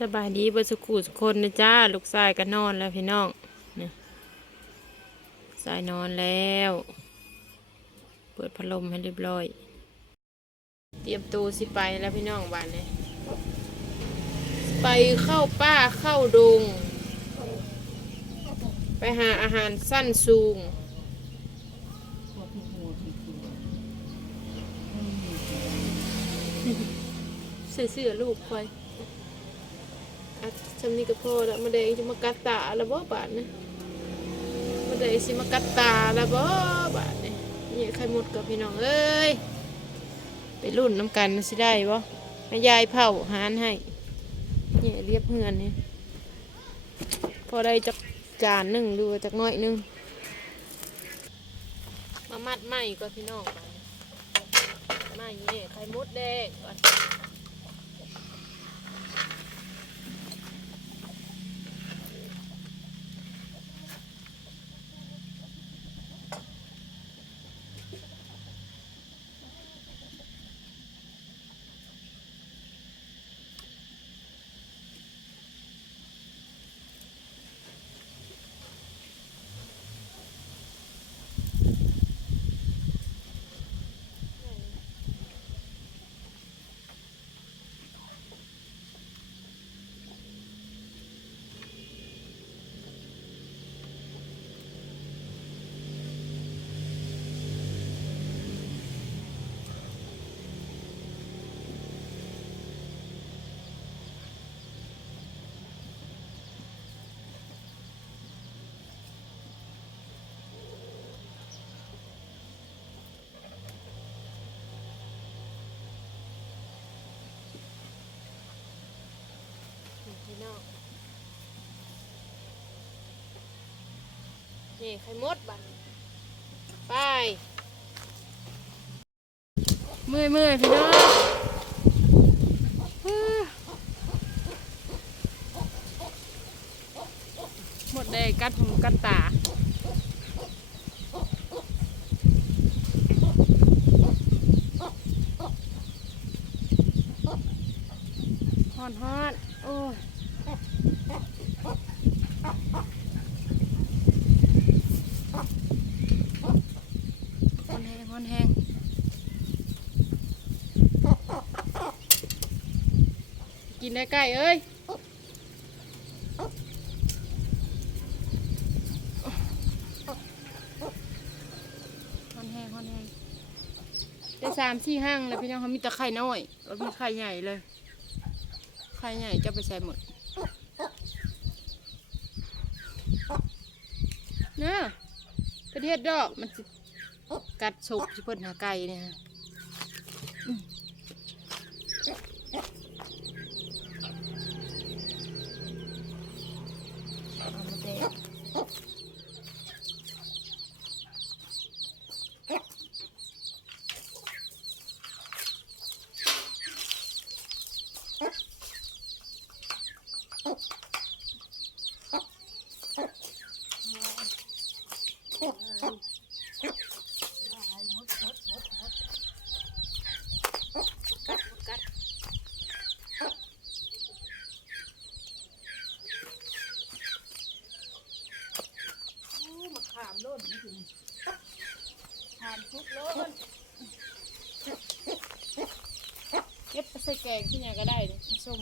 สบายดีเบสุขุสุคนนะจ้า ลูกชายก็นอนแล้วพี่น้องนี่ชายนอนแล้ว เปิดพัดลมให้เรียบร้อย เตรียมตัวสิไปแล้วพี่น้องบ้านนี้ไปเข้าป้าเข้าดง ไปหาอาหารสั้นสูงเสื้อเสือลูกคอย อัดชำนี้ก็พอแล้วมาแดงจะมากัดตาแล้วบ่บาดนะมาแดงสิมากัดตาแล้วบ่บาดนี่นี่ไข่หมดกับพี่น้องเอ้ยไปรุ่นน้ำกันสิได้บ่แม่ยายเผาหานให้นี่เรียบเฮือนนี่พอได้จักจานหนึ่งดูจักน้อยหนึ่งมามัดไหมก็พี่น้องไหมนี่ยไข่มดแดง พี่น้องนี่ไข่มดบันไปเมื่อยเมื่อยพี่น้องฮู้หมดแดงกัดหูกัดตา ฮอนฮอนโอ้ย ฮอนแห้งฮอนแห้ง กินได้ใกล้เอ้ยฮอนแห้งฮอนแห้งได้สามสี่ห้างแล้วพี่น้องเขามีแต่ไข่น้อยเรามีไข่ใหญ่เลย ไข่ใหญ่จะไปใส่หมดนะกระเทียดดอกมันสิกัดสุกสิเพิ่นหาไก่เนี่ยอืมเอามาแดงกัดกัดโอ้มาขามโล้นนี่ถึงขามทุกโล้นเก็บไปใส่แกงที่ไหนก็ได้เลยส้ม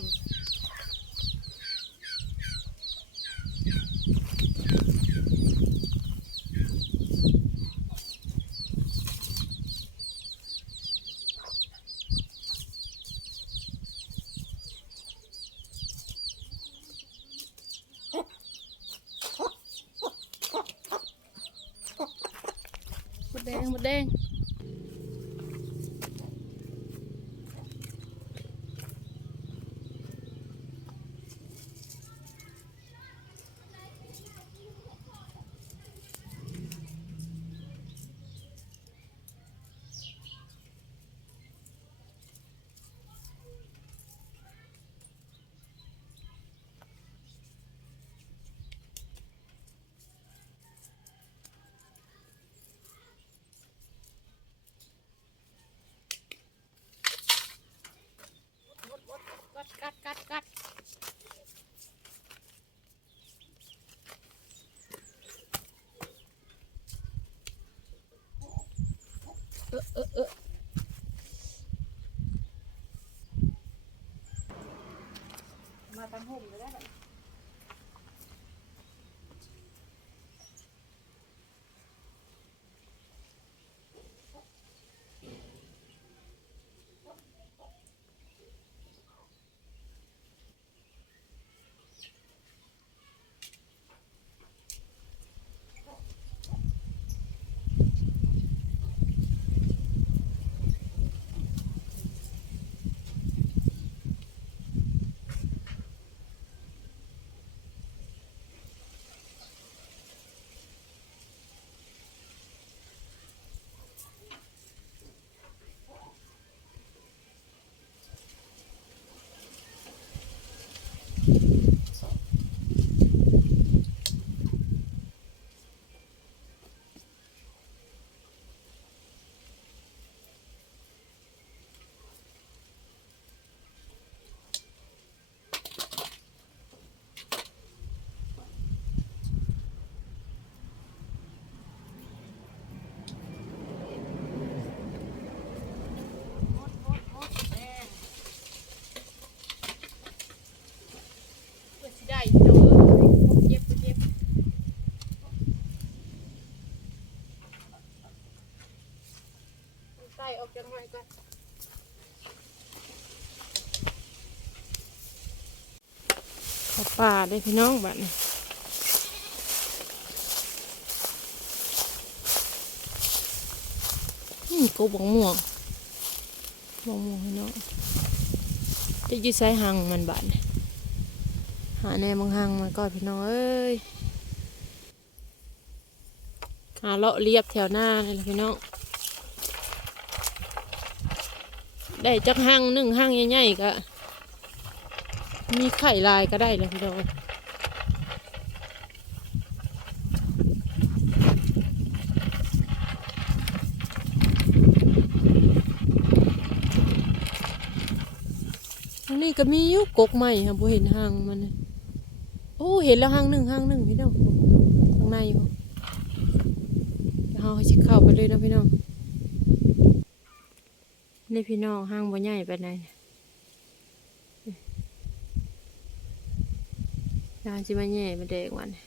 หมดแดงหมดแดง อเออเออมาตั้งห่มเลยได้ไหม เพื่อสิได้พี่น้องเอ้ยเจ็บเจ็บ ใต้ออกจากหอยก่อนเข้าป่าได้พี่น้องบ้านนี้กูบังม่วงบงม่วงพี่น้องจะยืดสายหางมันบ้านหาแน่บางหังมันก็พี่น้องเอ้ยหาเลาะเรียบแถวหน้านี่แหละพี่น้อง ได้จักหังหนึ่งหังใหญ่ๆก็มีไข่ลายก็ได้เลยพี่น้องนนี้ก็มียุกกใหม่ค่ะบ่เห็นหังมันโอ้เห็นแล้วห้างหนึ่งห้างหนึ่งพี่น้องข้างในบ่เดี๋ยวเราสิเข้าไปเลยนะพี่น้อง นี่พี่น้องห้างบ่ใหญ่ไปไหนยานสิมาแย่มาแดกวันนี่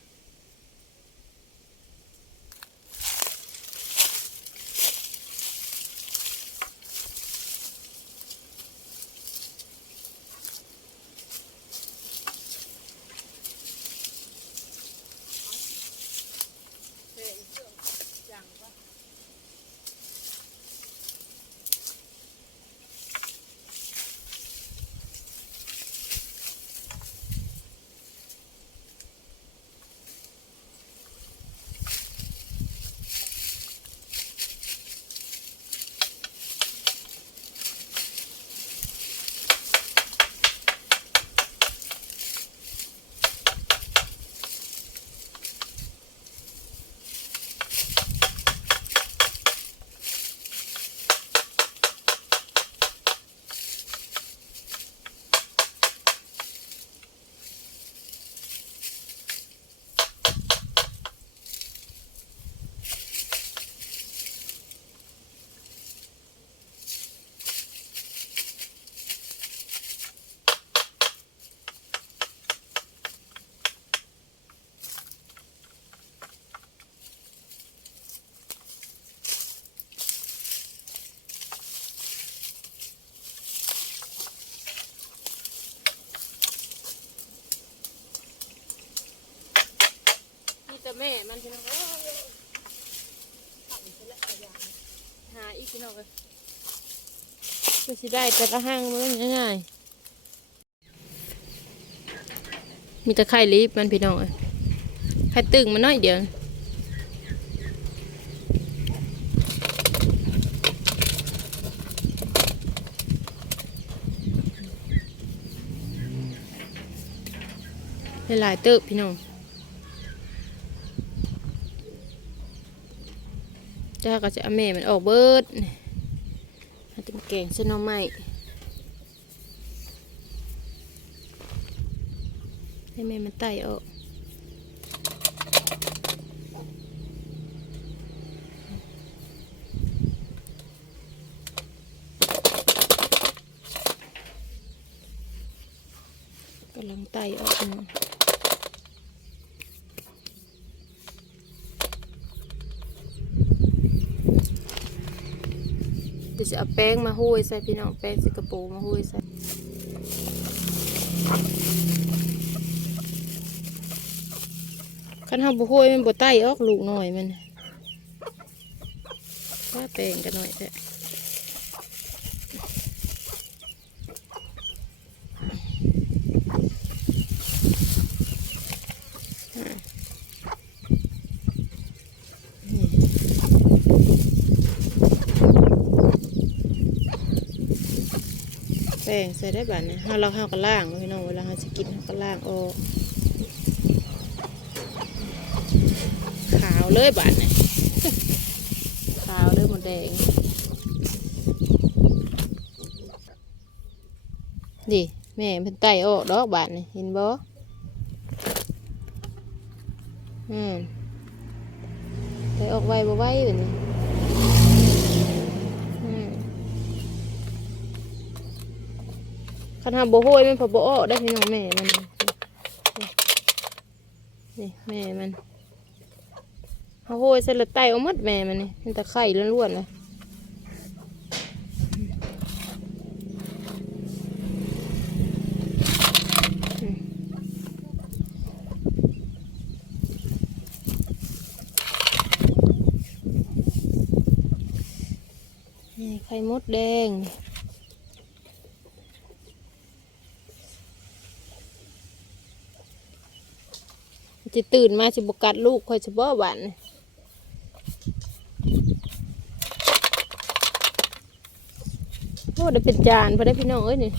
แม่มันพี่น้องเอ้ยขับไปแล้วอาอย่างหาอีกพี่น้องเลยเพื่อสิได้แต่ละห้างมันง่ายๆมีต่ไข่ลิบมันพี่น้องเอ้ยไข่ตึงมันน้อยเดียวหลายเติบพี่น้อง จ้าก็จะเแม่มันออกเบิดมันจะแกงเส้นน้องไม้ให้แม่มันไต่ออกกำลังไต่ออกมา จะเอาแป้งมาหุ้ยใส่พี่น้องแป้งสิกระโปรงมาหุ้ยใส่คันเฮาบ่โหยมันบดไตออกลูกหน่อยมันว่าแปลงกันหน่อยแท้ งใส่ได้บัดนี้เฮาเราเฮาก็ล้างพี่น้องเวลาเฮาสิกินเฮาก็ล้างออกขาวเลยบาดเนี่ยขาวเลยหมดแดงดิแม่เป็นไต่ออกดอกบาดนี่เห็นบ่อืมไต่ออกไวบ่ไวแบบนี้อืม คันทำบ่โห้ยมันพอบ่ออได้พี่น้องแม่มันนี่แม่มันเขาโหยใส่ละไตเอาหมดแม่มันนี่มันตะไคร่ล้วนๆเลยไข่มดแดง จะตื่นมาจะบกัดลูกคอยจะบ่หวานโอ้ได้เป็นจานพอได้พี่น้องเอ้ยนี่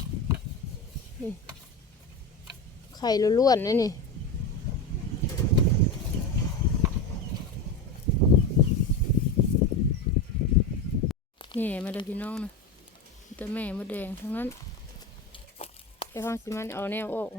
ไข่ล้วนๆนะนี่แม่มาเลยพี่น้องนะแต่แม่มาแดงทั้งนั้นแต่ห้องสิมันเอาแนวออก